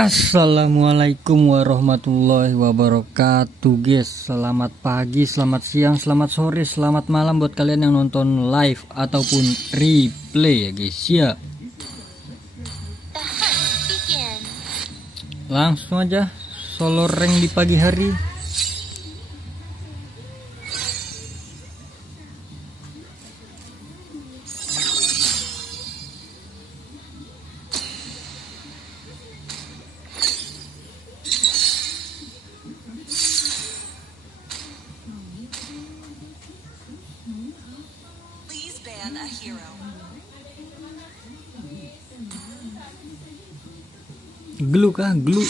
Assalamualaikum warahmatullahi wabarakatuh guys. Selamat pagi, selamat siang, selamat sore, selamat malam buat kalian yang nonton live ataupun replay ya guys ya. Langsung aja solo rank di pagi hari. Glue kah? Glue.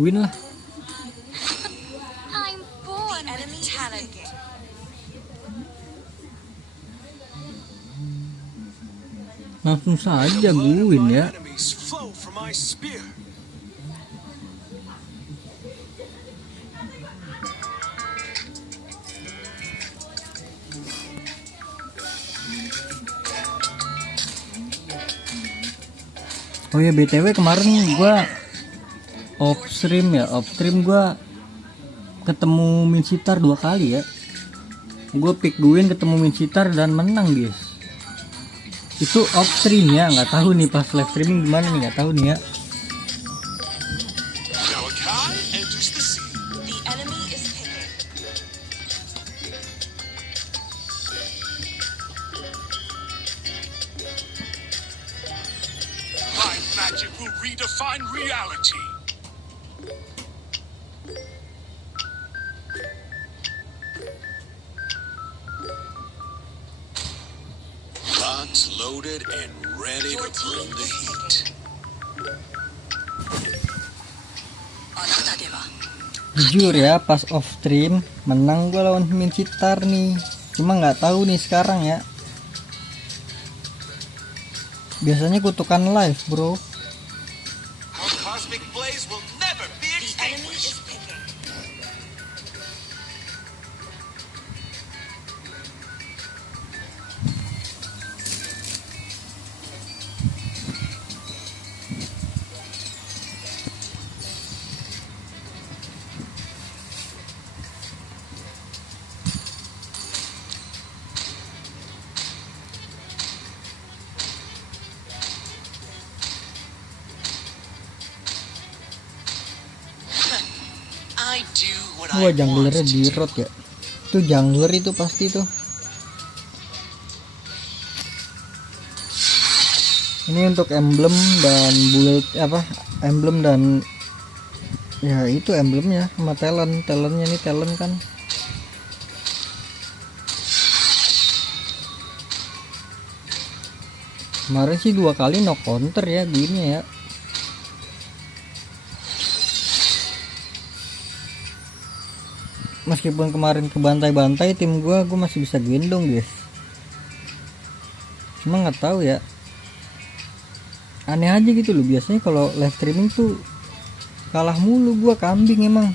Win lah. Langsung saja gue win ya. Oh ya BTW kemarin gua off stream gua ketemu Minsitar 2 kali ya. Gua pick win ketemu Minsitar dan menang guys. Itu off stream ya, nggak tahu nih pas live streaming gimana nih, nggak tahu nih ya. Magic will redefine reality. Guns loaded and ready to bring the heat. Jujur ya, pas off stream menang gua lawan Minsitar nih. Cuma nggak tahu nih sekarang ya. Biasanya kutukan live, bro. Wah, junglernya di road ya. Itu jungler itu pasti tuh. Ini untuk emblem dan build emblem dan ya itu emblemnya sama talentnya nih, talent kan. Kemarin sih 2 kali no counter ya gini ya. Meskipun kemarin kebantai-bantai tim gua masih bisa gendong guys. Cuma nggak tahu ya, aneh aja gitu loh. Biasanya kalau live streaming tuh kalah mulu gua, kambing emang.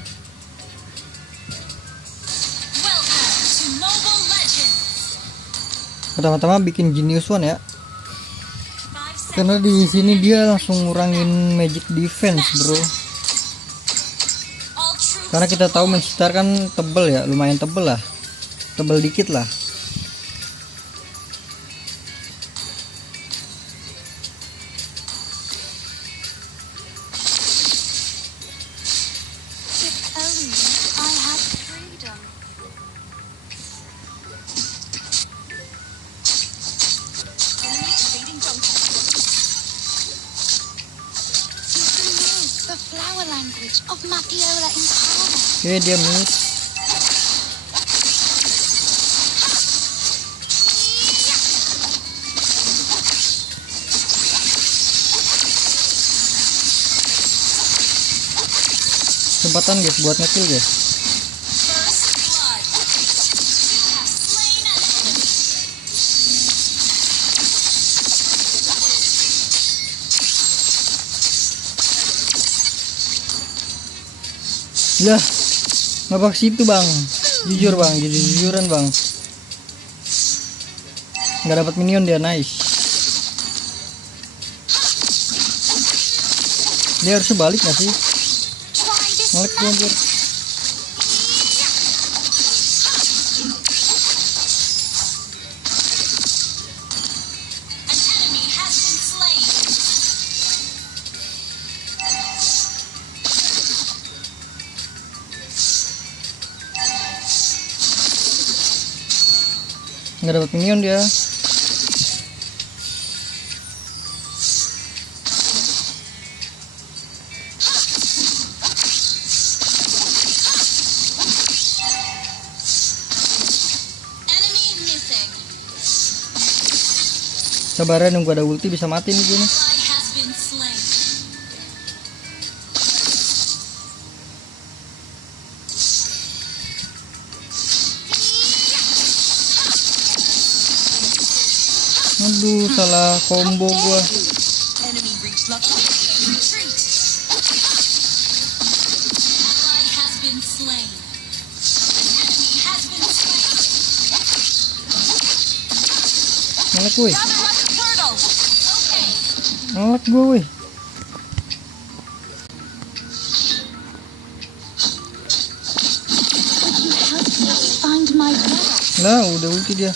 Pertama-tama bikin Genius One ya, karena di sini dia langsung ngurangin magic defense bro. Karena kita tahu Minsitar kan tebel ya, lumayan tebel lah, tebel dikit lah. Oke, dia miss. kesempatan guys buat ngekill guys. Ya, ngabak situ bang. Jujur bang, jujuran bang. Nggak dapat minion dia, nice. Dia harusnya balik nggak sih? Ngelek dia anjir. Nggak dapat minion dia. Sabarnya nunggu ada ulti bisa mati nih gini. Aduh, salah combo gua. Ngelek weh. Ngelek gue weh. Nah, udah ulti dia.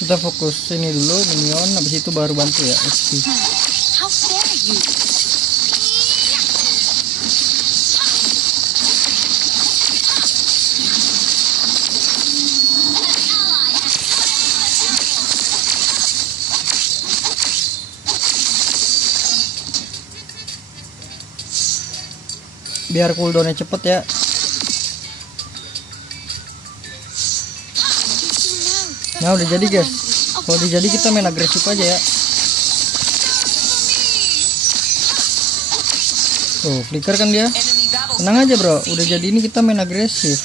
Kita fokus ini dulu minion, habis itu baru bantu ya XP. Biar cooldownnya cepet ya. Nah udah jadi guys. Kalau udah jadi kita main agresif aja ya. Tuh flicker kan dia. Tenang aja bro. Udah jadi ini kita main agresif.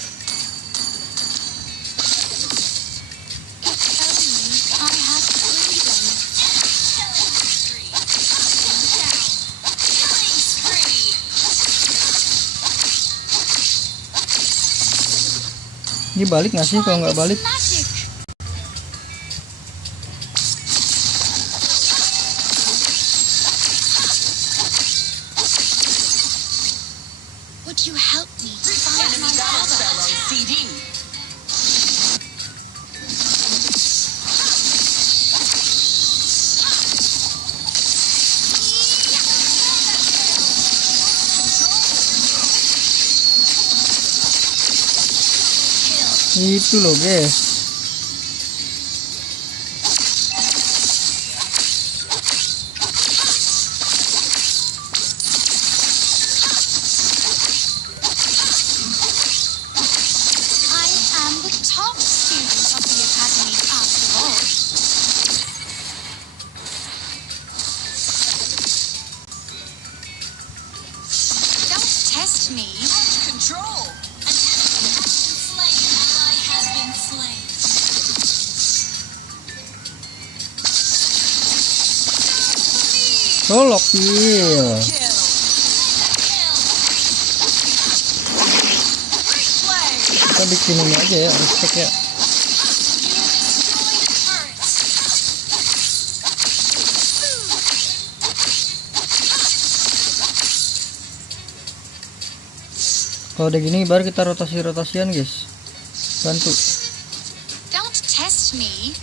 Ini balik nggak sih? Kalau nggak balik itu loh guys. Solo kill. Kita bikin ini aja ya, respect ya. Kalau udah gini baru kita rotasi-rotasian guys. Bantu. Don't test me.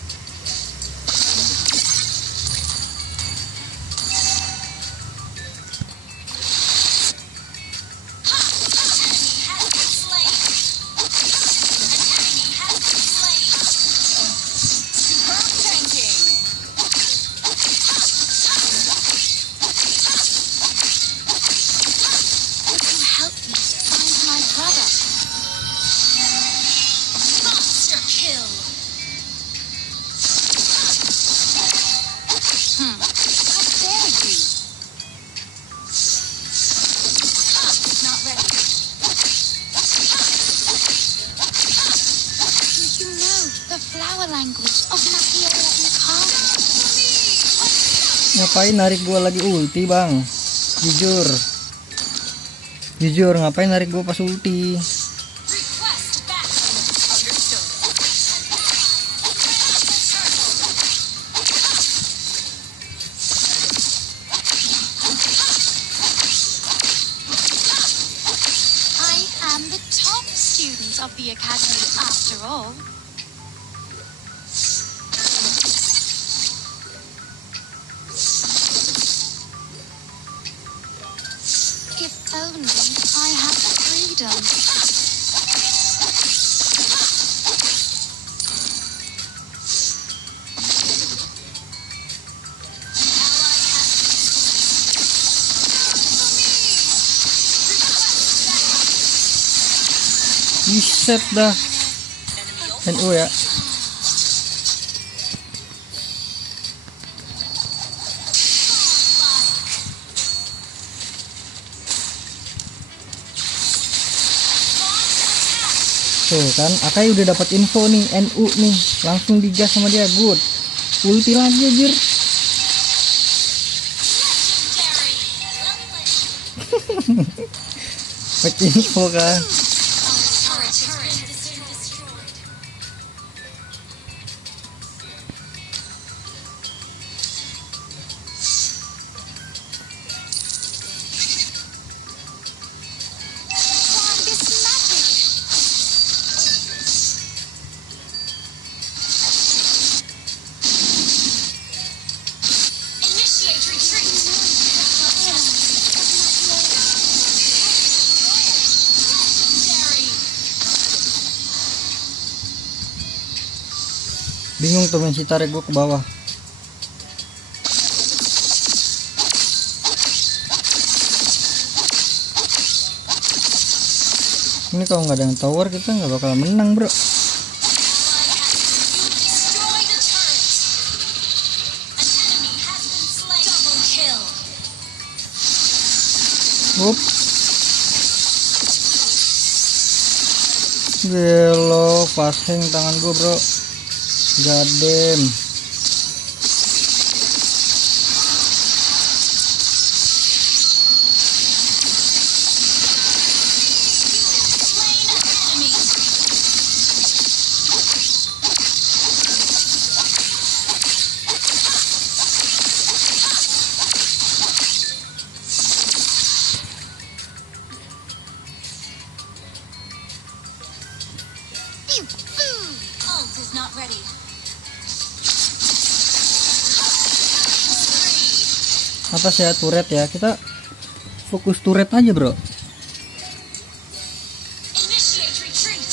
our language of Makasih. Ngapain narik gua lagi ulti, Bang? Jujur. Jujur, ngapain narik gua pas ulti? I am the top student of the academy after all. If only I had freedom. Buset dah. NU ya. Tuh kan, Akai udah dapat info nih, NU nih, langsung digas sama dia, good. Ulti lagi anjir. Fake info kan. Bingung tuh main si tarik gue ke bawah. Ini kalau nggak ada yang tower kita nggak bakal menang, bro. Up. Gelo, passing tangan gue, bro. Gadem. Ult is not ready. Atas ya, turret ya, kita fokus turret aja, bro. Initiate retreat.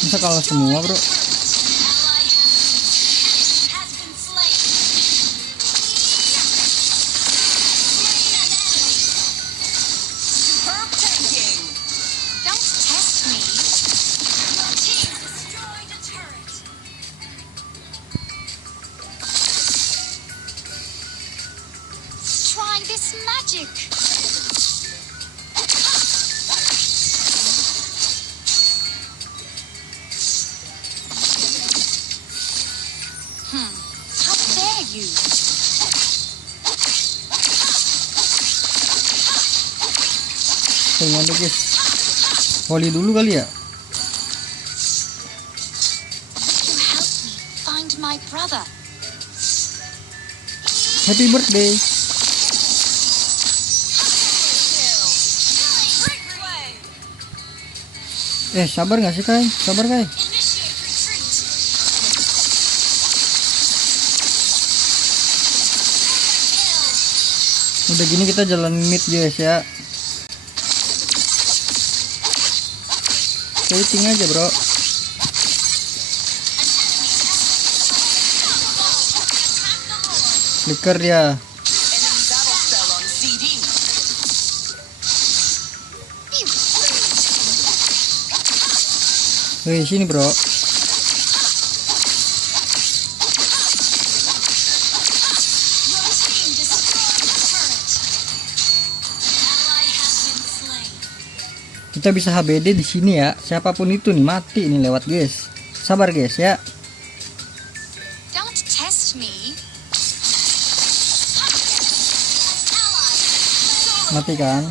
Bisa kalah semua, bro. This magic. How dare you? Tunggu deh, guys. Volley dulu kali ya. You help me find my brother. Happy birthday. Sabar nggak sih, Kai? Sabar, Kai. Udah gini kita jalan mid, guys ya. Waiting aja, bro. Flicker dia. Wih, sini, bro. Kita bisa HBD di sini ya. Siapapun itu nih mati nih lewat guys. Sabar guys ya. Don't test me. Mati kan?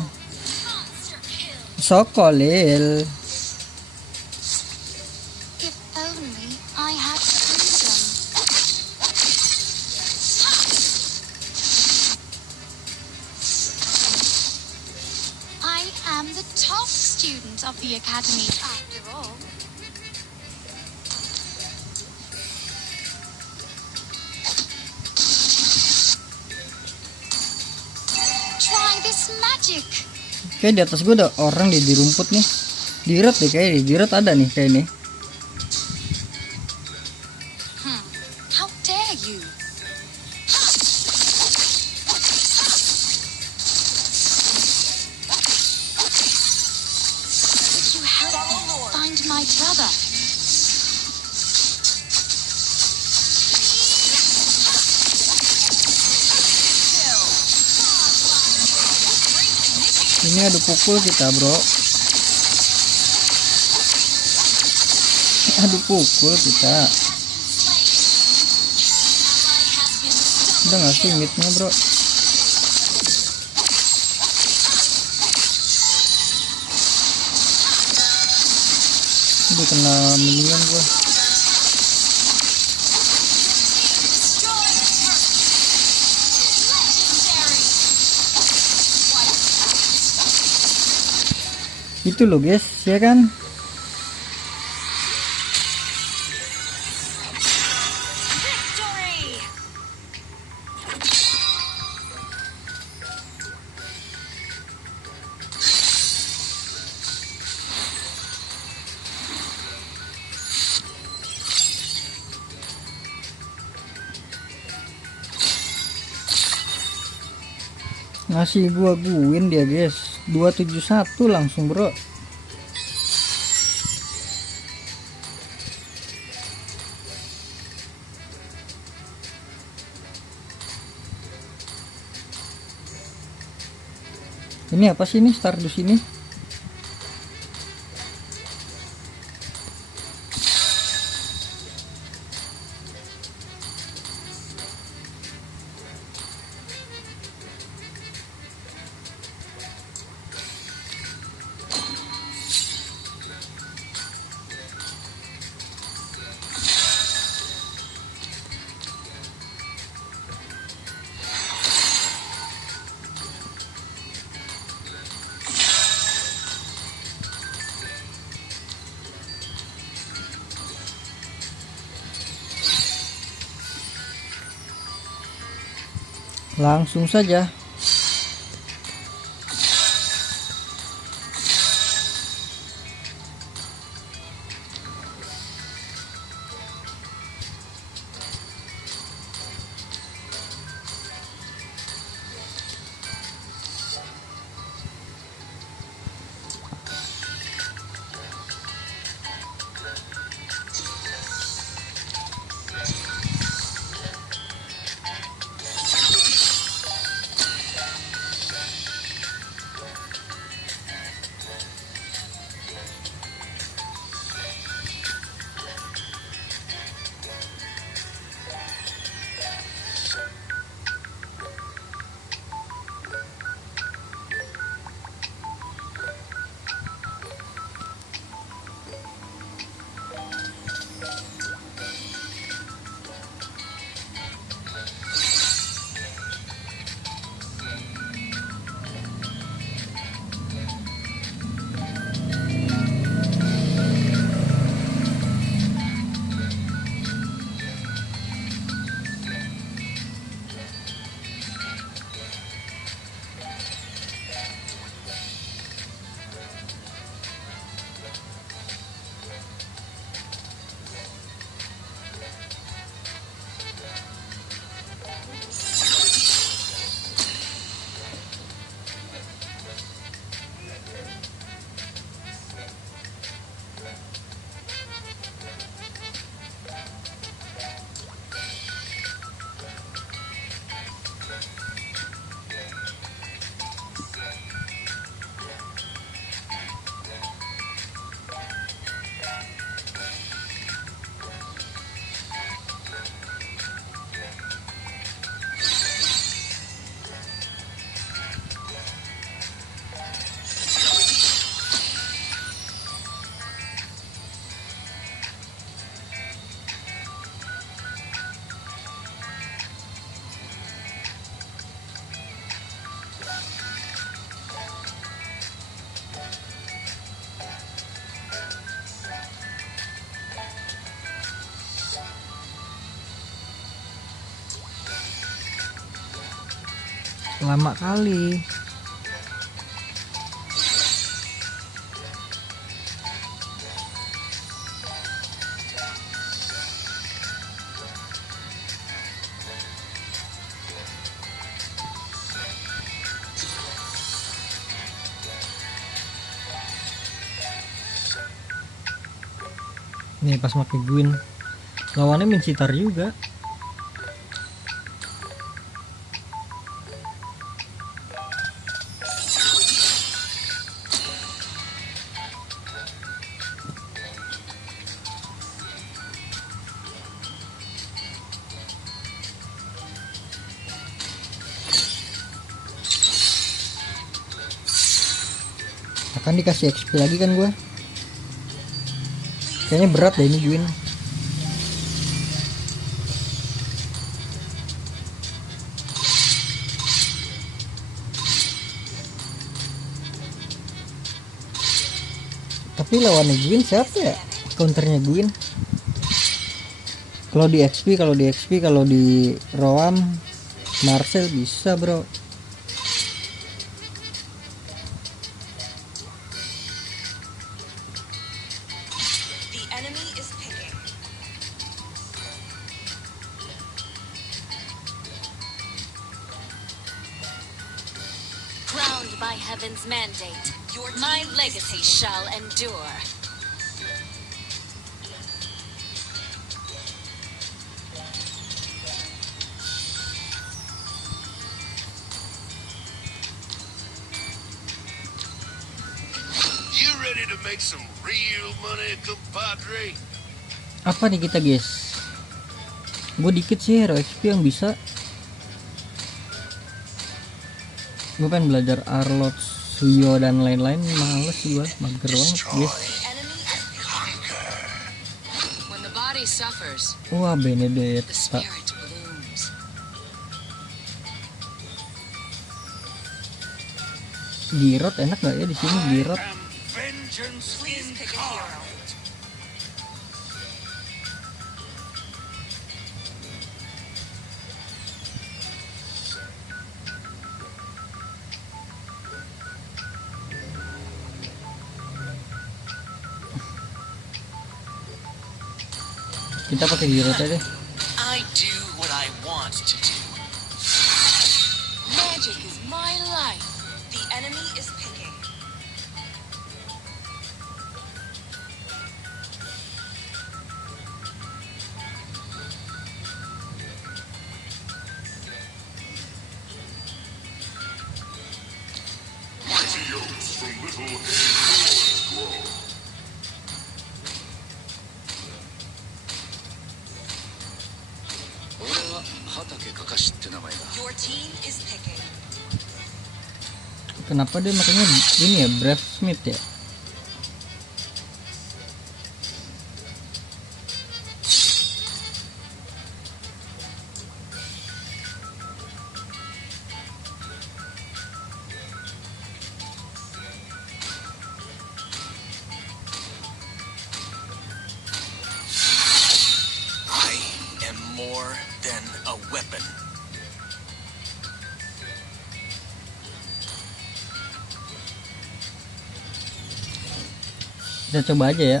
Sokolil. If only I had freedom. I am the top student of the academy after all. Try this magic. Kayak di atas gue ada orang di rumput nih. Dirot deh kayaknya, dirot ada nih kayak ini. How dare you? Would you help me find my brother? Ini adu pukul kita bro. Adu pukul kita. Udah gak sih mitnya bro? Udah kena minion gua. Itu loh guys, ya kan? Ngasih gua guin dia guys, 271 langsung bro. Ini apa sih ini Stardust ini? Langsung saja. lama kali. Nih pas pakai Gwyn lawannya min sitar juga. Akan dikasih XP lagi kan gua. Kayaknya berat deh ini Gwyn. Tapi lawannya Gwyn siapa ya? Counternya Gwyn. Kalau di XP, kalau di Roam Marcel bisa, bro. By heaven's mandate, my legacy shall endure. You ready to make some real money, compadre? Apa nih kita, guys? Gue dikit sih hero XP yang bisa. Gue pengen belajar Arlot, Suyo dan lain-lain, males gue, mager banget guys. Wah, Benedetta. Girot enak gak ya di sini Girot? Kita pakai Girot aja deh. I do what I want to do. Magic is my life. The enemy is picking. Your team is picking. Kenapa dia makanya ini ya, Brave Smith ya? I am more than a weapon. Kita coba aja ya.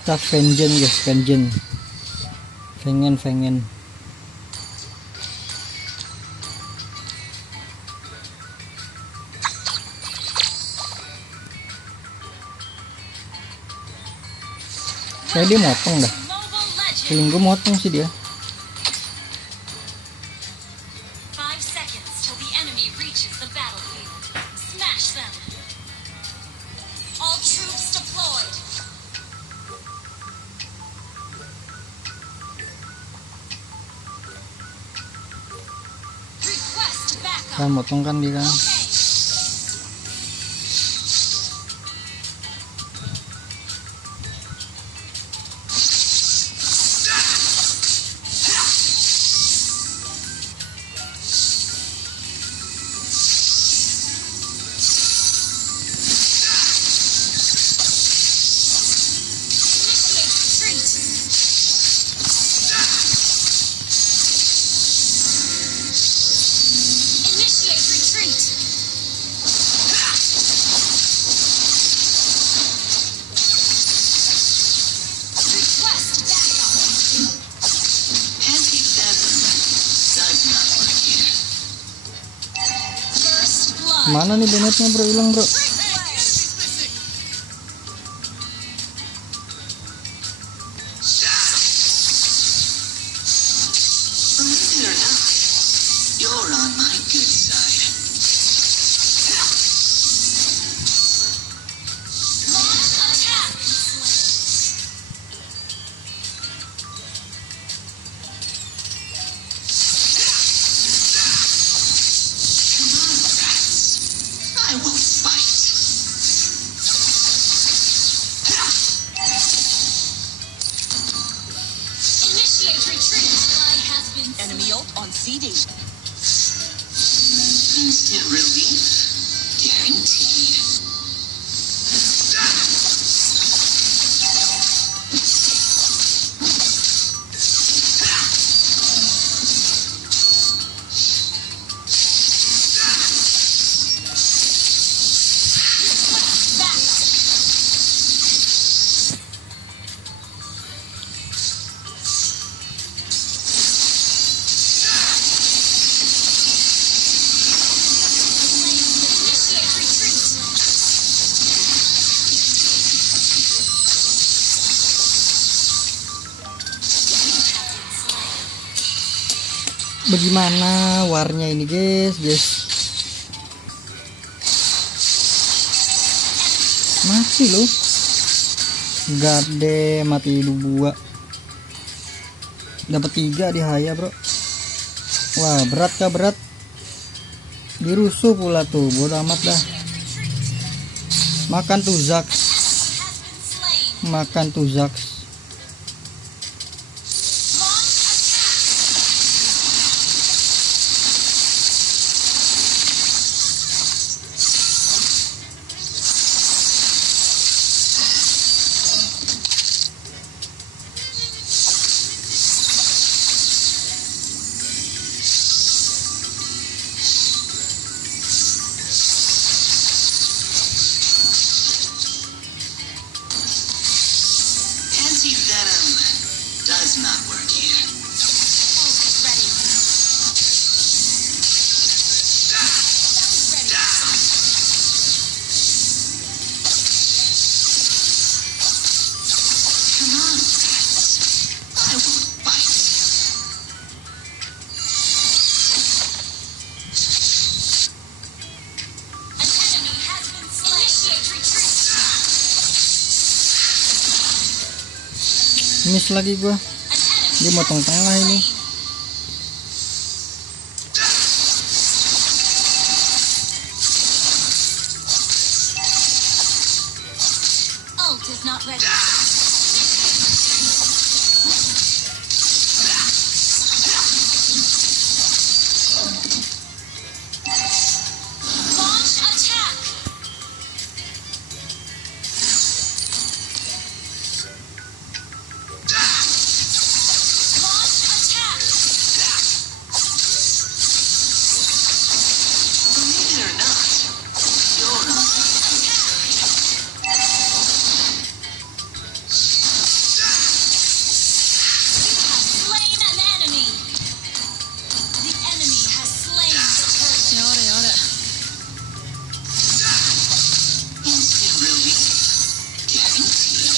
Kita vengeance guys, vengeance. Vengen. Kayak dia motong dah. Feeling gue motong sih dia. 5 seconds till the enemy reaches the battlefield. Smash them. All troops deployed. Request backup. Kan motong kan dia kan. Mana nih donatnya bro, hilang bro. Believe it or not, you're on my good side. Launch attack. Come on, rats. I will fight. Initiate retreat. Ally has been Enemy ult on CD. Instant relief, guaranteed. Initiate retreat. Bagaimana warnya ini guys? Mati loh. Gade mati 2. Dapat 3 di Haya bro. Wah berat kah berat. Dirusuh pula tuh, bodo amat dah. Makan tuh Zax. Makan tuh Zax. Anti-venom does not work here. Ult is ready. Come on, rats. I will fight. An enemy has been slain. Initiate retreat. Miss lagi gua. An enemy Dia motong tengah ini. ult is not ready. Launch attack. Launch attack. Believe it or not, you're on my good side. Slain an enemy. The enemy has slain the turret. Instant relief, guaranteed.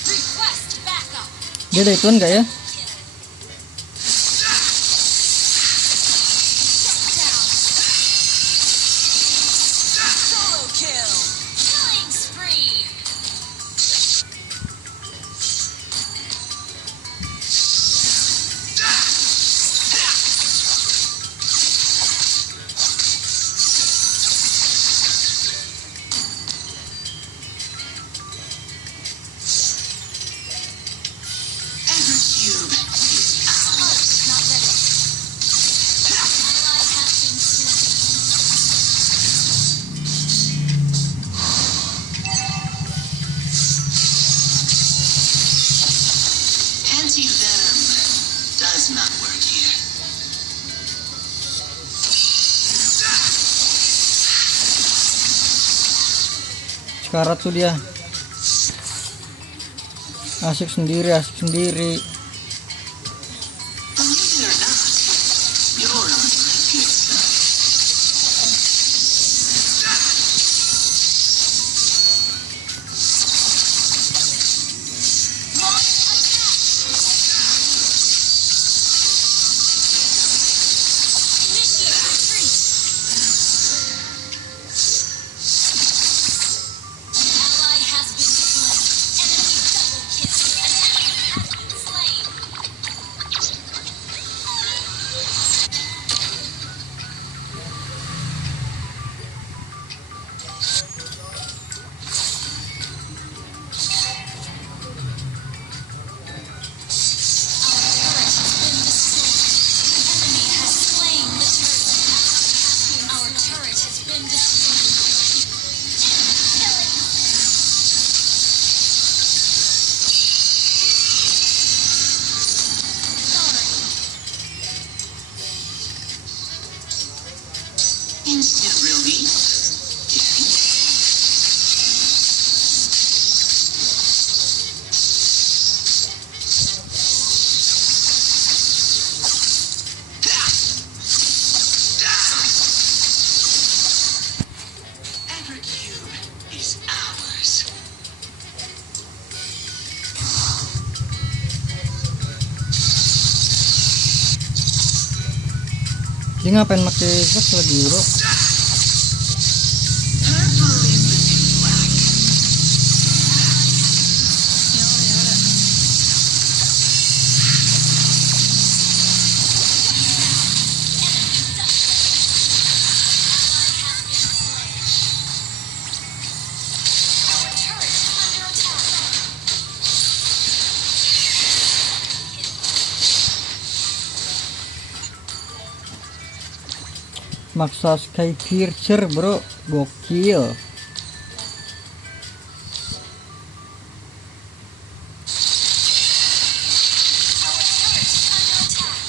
Request backup. Dia ada ituan gak ya? Down. Solo kill. Killing spree. Ever curious? does not work here. Sekarat tuh dia. Asik sendiri, asik sendiri. Believe it or not, you're on my good side. Initiate retreat. An ally has been slain. Enemy double kill. An enemy has been slain. Our turret has been destroyed. The enemy has slain the turret. Our turret has been destroyed. Killing. Sorry. Instant relief. Every cube is ours. Dia ngapain pakai sax lagi, bro? Purple is the new black. Our turret is under attack. Maksa sky piercer, bro. Gokil. Our turret is under attack.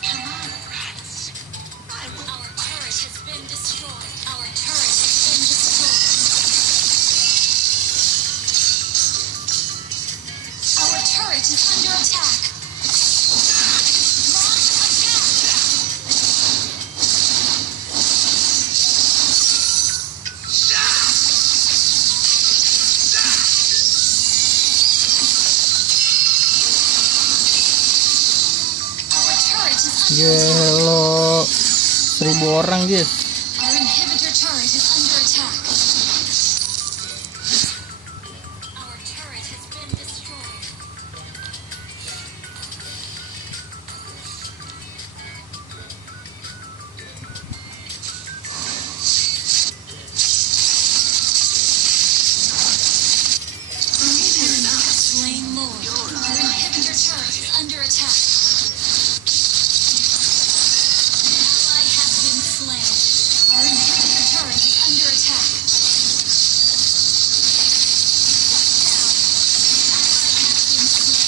Come on, rats. I will. Our turret has been destroyed. Our turret has been destroyed. Our turret is under attack. Launch attack. Our turret is under attack. Gelo. 1000 orang, guys. Our inhibitor turret is under attack. Our turret has been destroyed. Believe it or Enemy not, has slain Lord. you're on Our my inhibitor good turret side. is under attack. Ally has been slain. Our inhibitor turret is under attack. Down. Ally has been slain.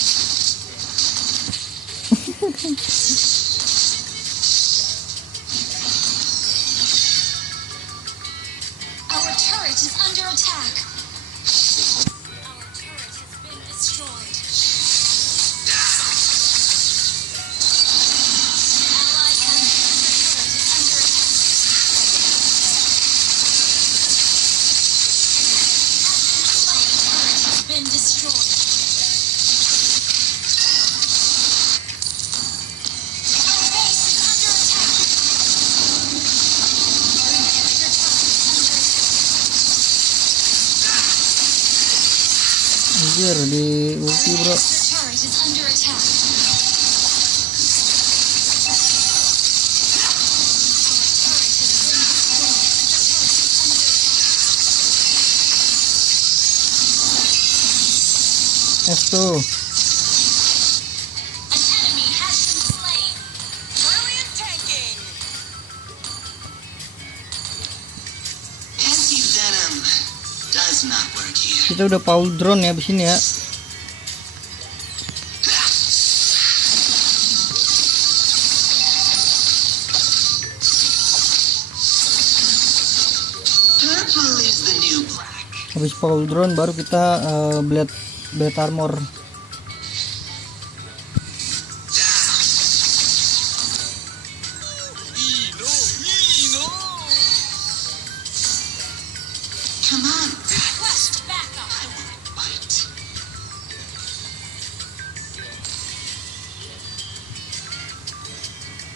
Our turret is under attack. Our turret has been destroyed. Ally has turret is under attack. Our turret has been destroyed. Our base is under attack. Our inhibitor turret is under attack. Anjir, di ulti, bro. Our turret is under attack. S2. An enemy has been slain. Brilliant tanking. Anti-venom does not work here. Kita udah Paul drone ya di sini ya. Habis full drone baru kita blade armor. Come on, Request backup. I won't bite.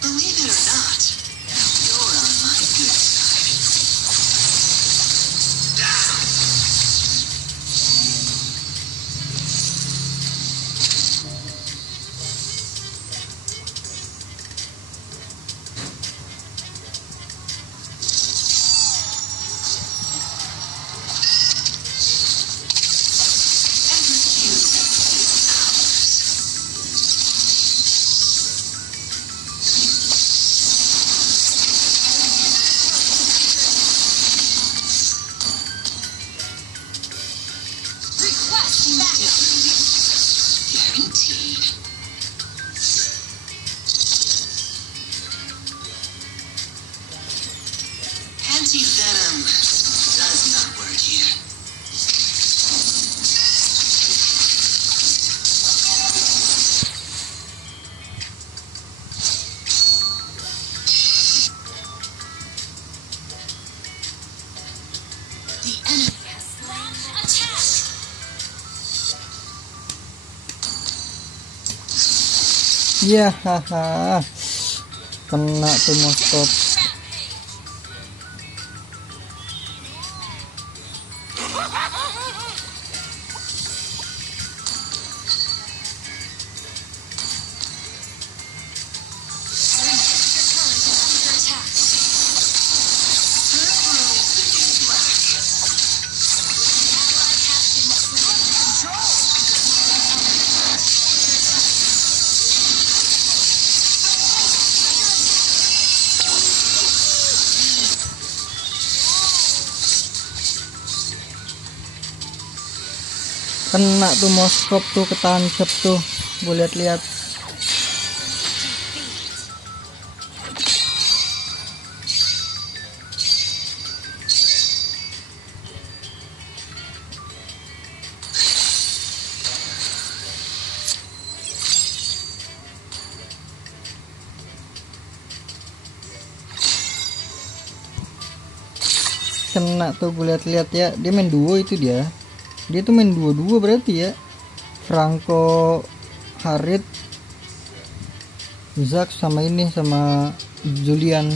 Believe it or not, you're on my good side. Every cube is ours. Request backup. Guaranteed. Anti-venom does not work here. The enemy has slain. Attack. Iya, haha. Kena tuh moskop. Rampage. Our inhibitor turret is under attack. Purple is the new black. Ally has been slain. Control. Kena tuh moskop tuh, ketancap tuh. Gue lihat-lihat. Kena tuh, gue lihat-lihat ya. Dia main duo itu dia. Dia tuh main dua-dua berarti ya. Franco, Harit, Zack sama ini sama Julian.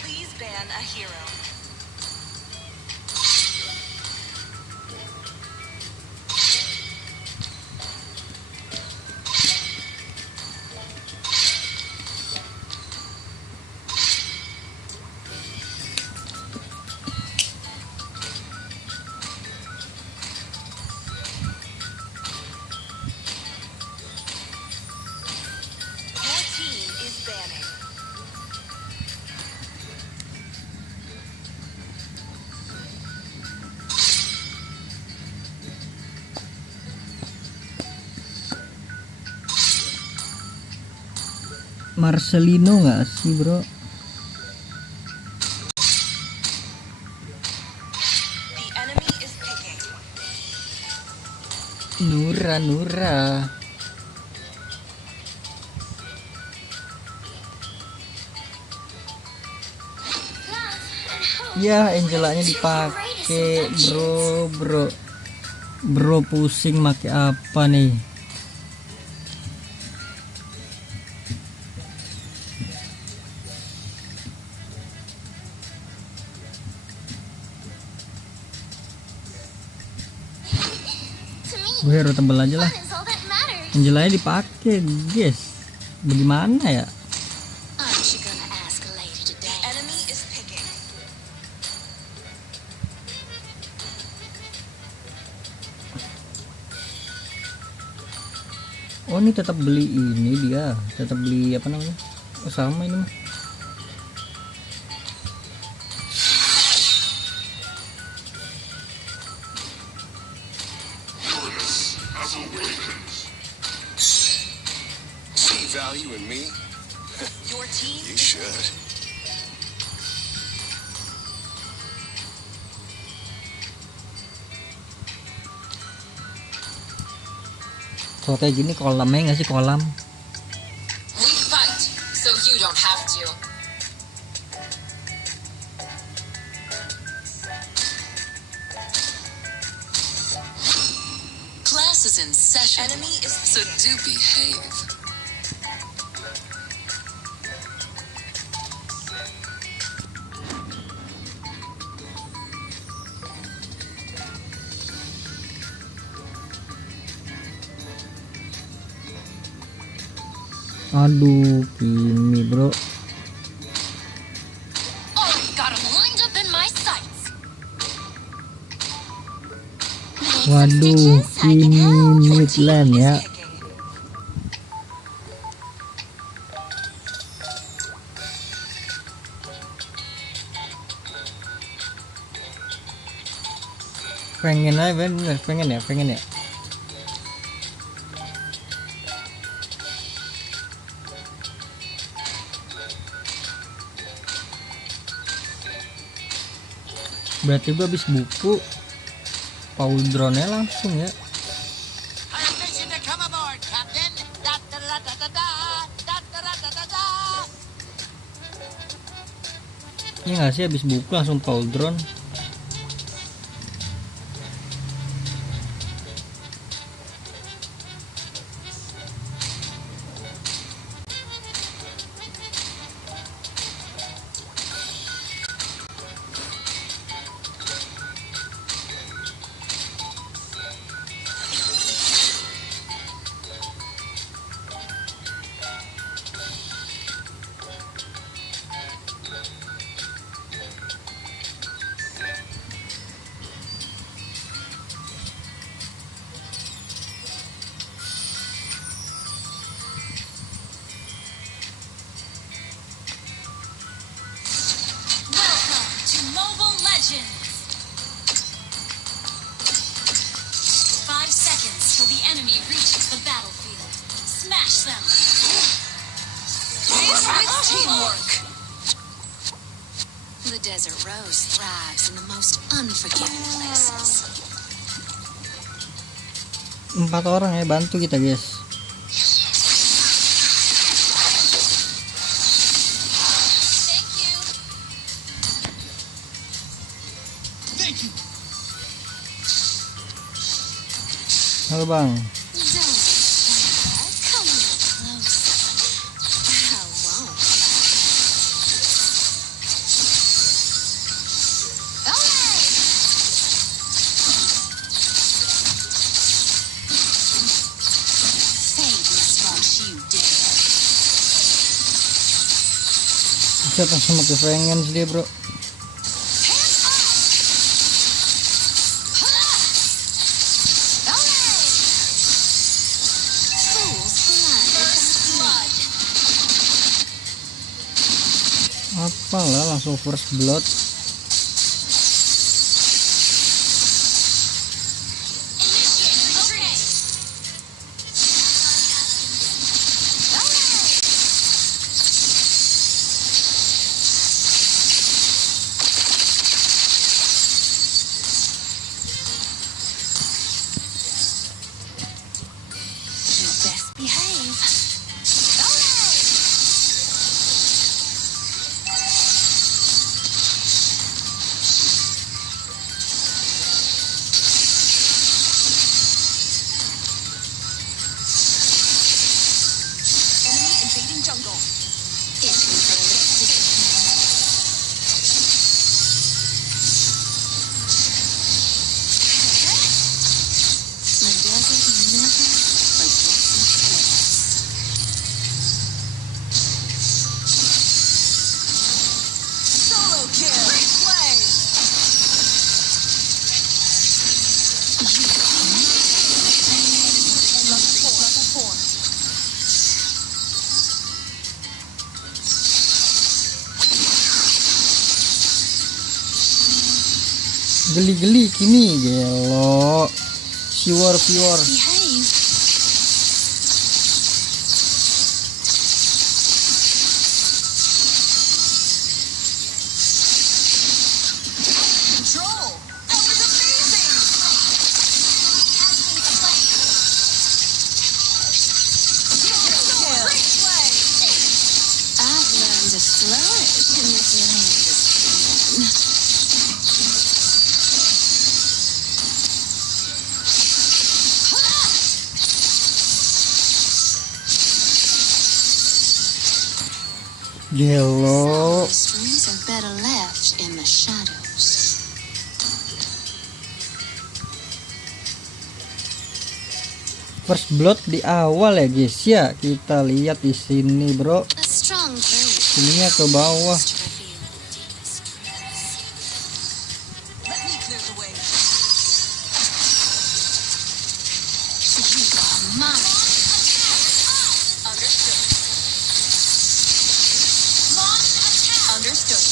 Please ban a hero. Your team is banning. Marcelino nggak sih bro? The enemy is picking. Nura. Ya, Angelanya dipakai, bro pusing make apa nih? Gue hero tebel aja lah. Fun is all that matters. Angelanya dipakai, guys. Bagaimana ya? Aren't you gonna ask a lady The today? enemy is picking. Oh ini tetap beli ini, dia tetap beli apa namanya, oh, sama ini mah. See value in me? Your team You is should. Kalau kayak gini kolamnya nggak sih, kolam? We fight, so you don't have to. Class is in session, enemy is so do behave. Aduh, Kimi bro. Already got him lined up in my sights. Waduh, Kimi midland ya. picking. Pengen aja bener, pengen ya. Berarti gua habis buku pauldronnya langsung ya. Permission to come aboard, Captain. Da-da-da-da-da-da. Ini nggak sih habis buku langsung pauldron. Welcome to Mobile Legends. 5 seconds till the enemy reaches the battlefield. Smash them. With teamwork. The desert rose thrives in the most unforgiving places. 4 orang ya, bantu kita guys. Thank you. Halo bang. Don't stare. Come a little closer. I won't. Fadeness won't you dare. Bisa langsung pakai Frangen dia bro. Fools blinded by Apalah langsung first blood. you best behave. Geli-geli kini gelo. Viewer. Behave. Control. That was amazing. Great play. I've learned to flourish in this land of sin. Gelo. Mysteries are better left in the shadows. First blood di awal ya guys ya. Kita lihat di sini bro. A strong drink Ininya ke bawah. to reveal the deepest secrets. Let me clear the way. You are mine. Understood. Understood.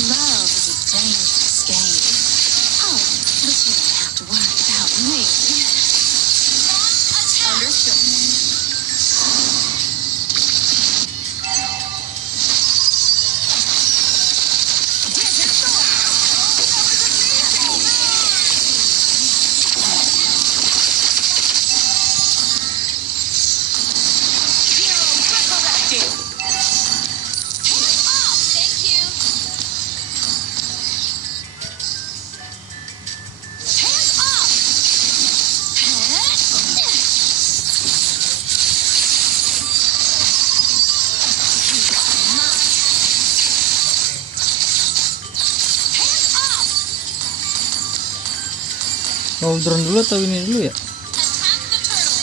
Love is a dangerous game. Oh, but you don't have to worry about me. Understood. Hero resurrected. Thank you. Hands up. Hands up. Mau drone dulu atau ini dulu ya? Attack the turtle.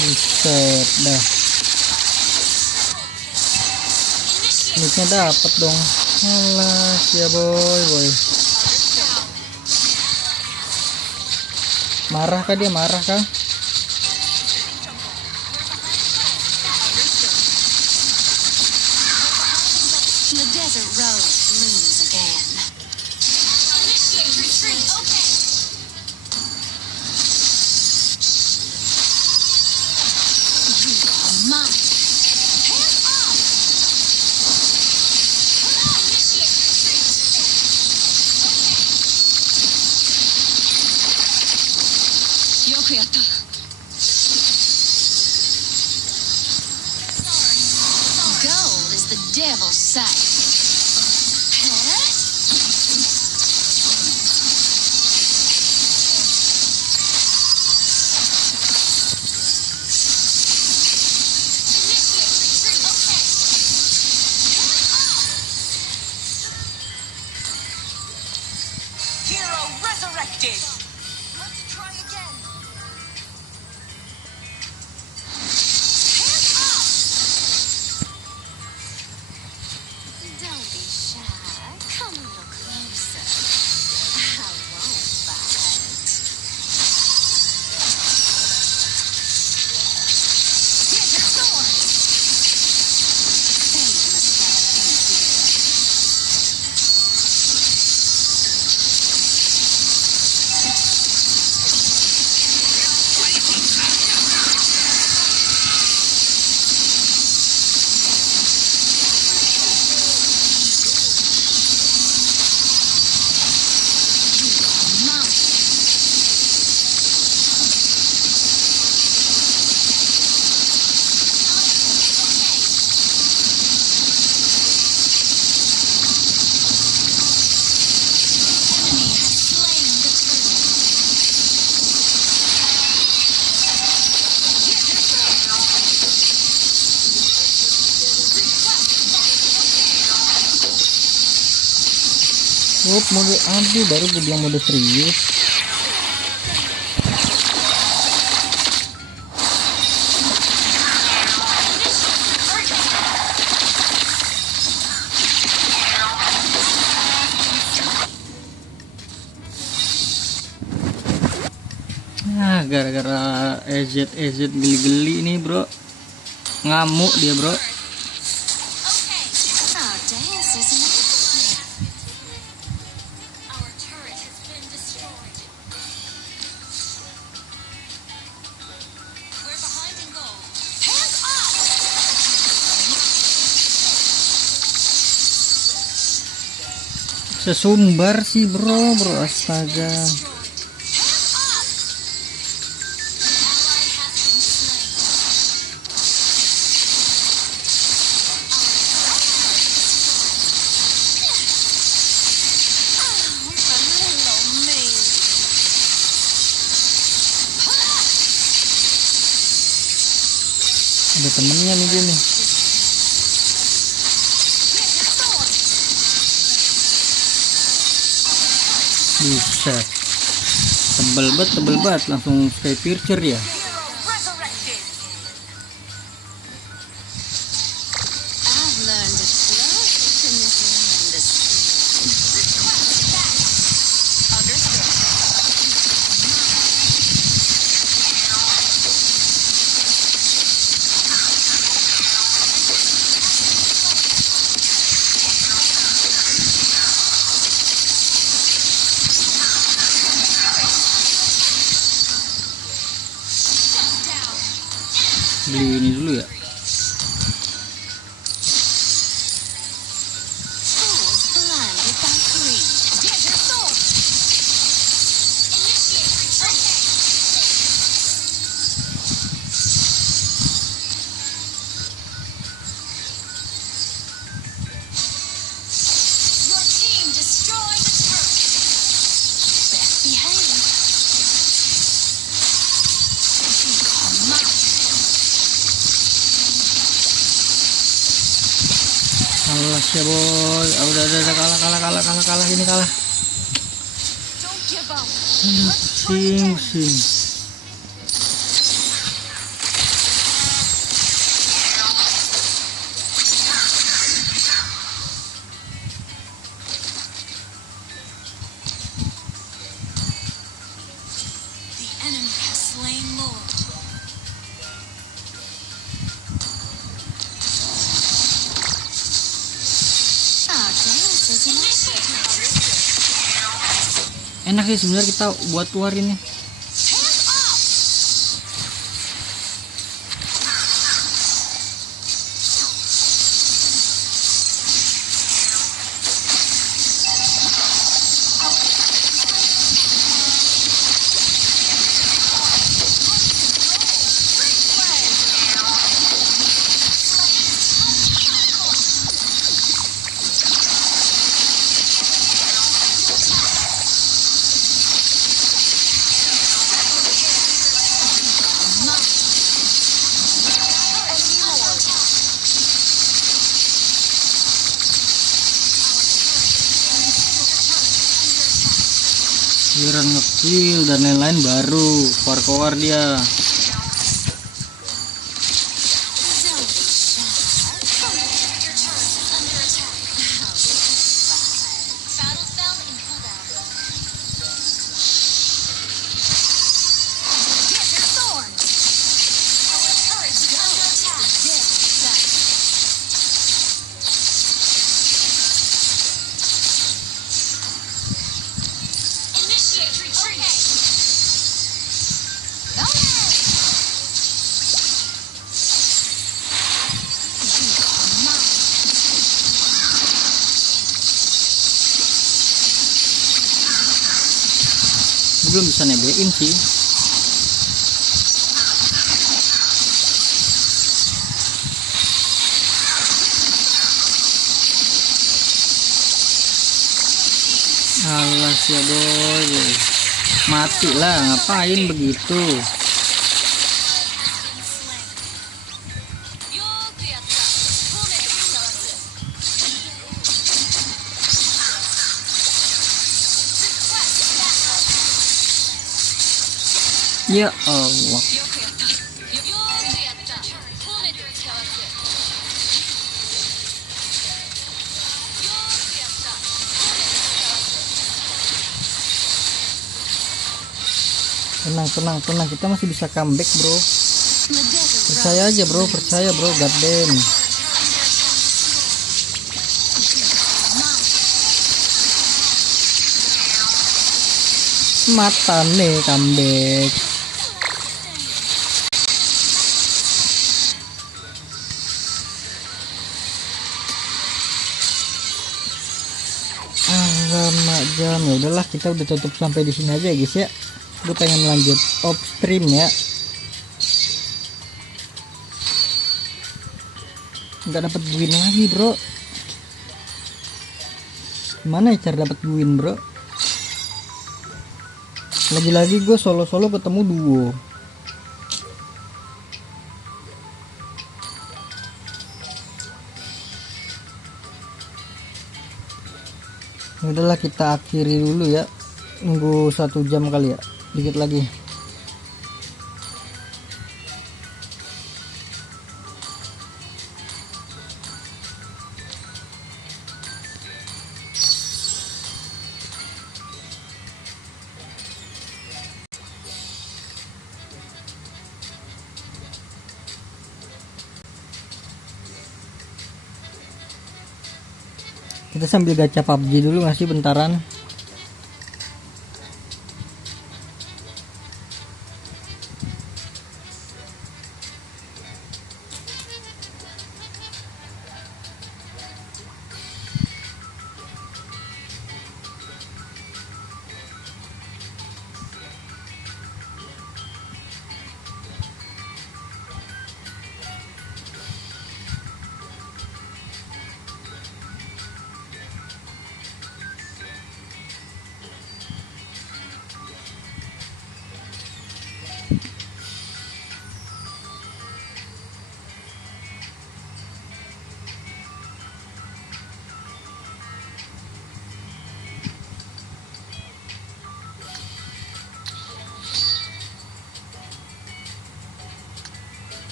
Buset dah. Nicknya dapat dong. Alas ya boy. Marah kah dia? Marah kah? The desert rose blooms again. Initiate retreat. Okay. You are mine. Hands up. Initiate retreat. Okay. よくやった。Gold is the devil's sight. Hero resurrected. Let's try again. Hands up. Don't be shy. Come a little closer. I won't bite. Desert storm. Fate must not be here. Mode aduh baru gue bilang mode serius. Nah, gara-gara EZ geli-geli nih bro, ngamuk dia bro. Our dance is amazing. Our turret has been destroyed. We're behind in goal. Hands up! Sesumbar sih bro, astaga. Ada temennya nih dia nih. Buset, tebel banget, langsung stay piercer ya. Hero resurrected! I've learned to float in this land of sea. Request back! Understood. Beli ini dulu ya. Fools blinded by greed. Get your sword! Initiate retreat. Your team destroyed the turret! Best behave. Alas ya boy. Ah, udah kalah ini kalah. Don't give up! Aduh, pusing. The enemy has slain Lord. Our dance is amazing. Enak sih sebenarnya kita buat war ini. Hands up! Giliran ngekill dan lain-lain baru keluar dia. Battle spell in cooldown. Get your sword! Our turret is under attack. Initiate retreat. Gue belum bisa nebein sih. Alas ya boy, mati lah, ngapain begitu? Ya Allah. Tenang, kita masih bisa comeback bro, percaya aja bro, god damn. Mata nih comeback. Alamak jam, ya udahlah kita udah tutup sampai di sini aja guys ya. Gue pengen lanjut off stream ya. Nggak dapat win lagi bro. Gimana ya cara dapat win bro? Lagi-lagi gue solo ketemu duo. Udahlah kita akhiri dulu ya. Nunggu 1 jam kali ya. Dikit lagi. Kita sambil gacha PUBG dulu nggak sih bentaran.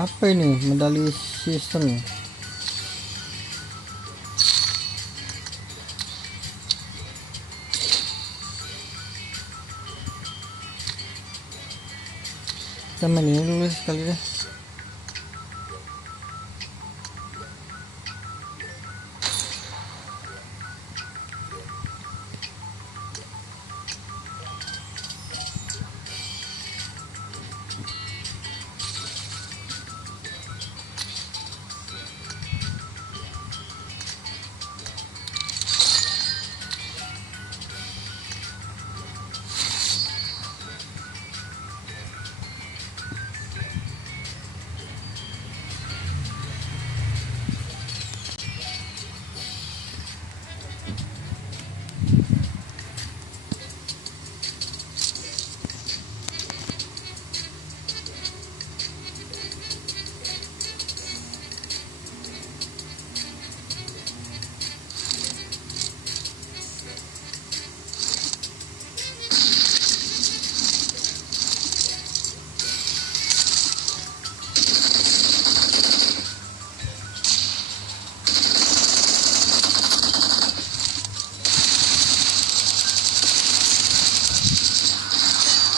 Apa ini medali season? Kita main ini dulu sekali deh.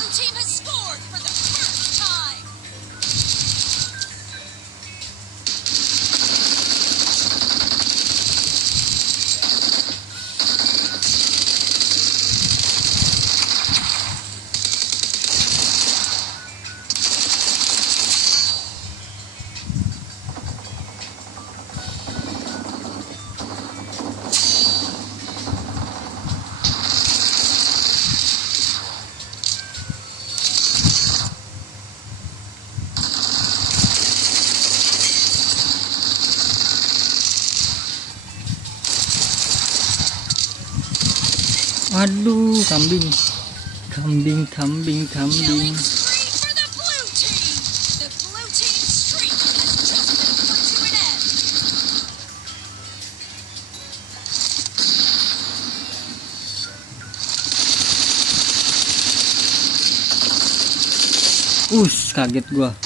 Blue team has scored for the first time. Aduh, kambing. Killing spree for the blue team. The blue team streak has just been put to an end. Kaget gua.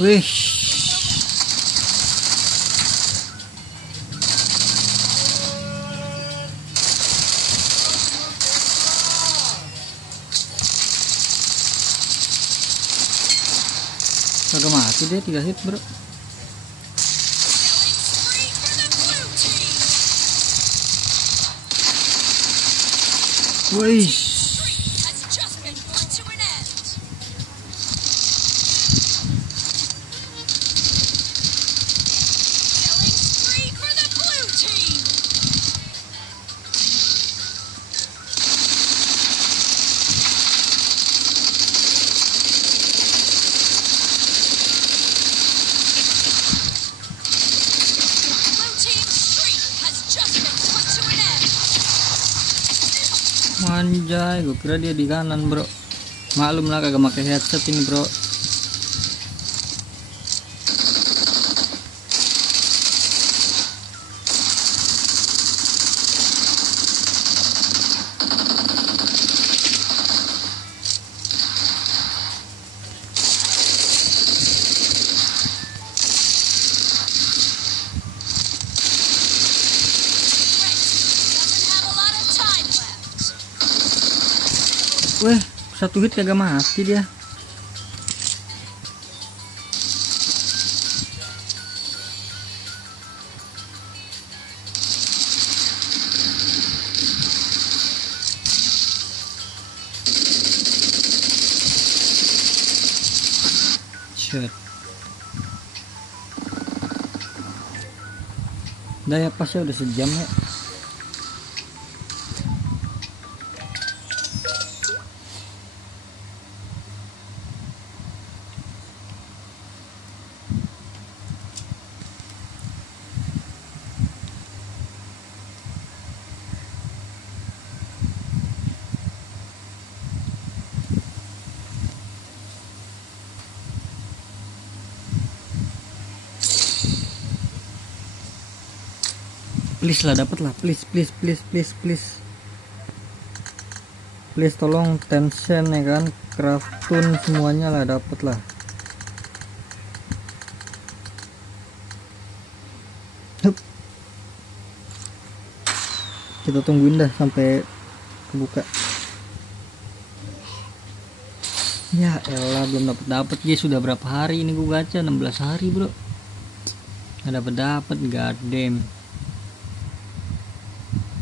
Wih, kagak mati deh, 3 hit bro. Wih, Has just been put to an end. Killing spree for the blue team. Blue team's streak has just been put to an end. anjay, gue kira dia di kanan bro. Maklum lah kagak pakai headset ini bro. Doesn't have a lot of time left. Weh, 1 hit kagak mati dia. Shit. Udah ya, pas ya, udah sejam ya. Please lah, dapet lah, please tolong, tension ya kan, craftun semuanya lah, dapet lah. Hup. Kita tungguin dah sampai kebuka. Ya elah, belum dapet guys. Sudah berapa hari ini gua gacha? 16 hari bro, nggak dapet, god damn.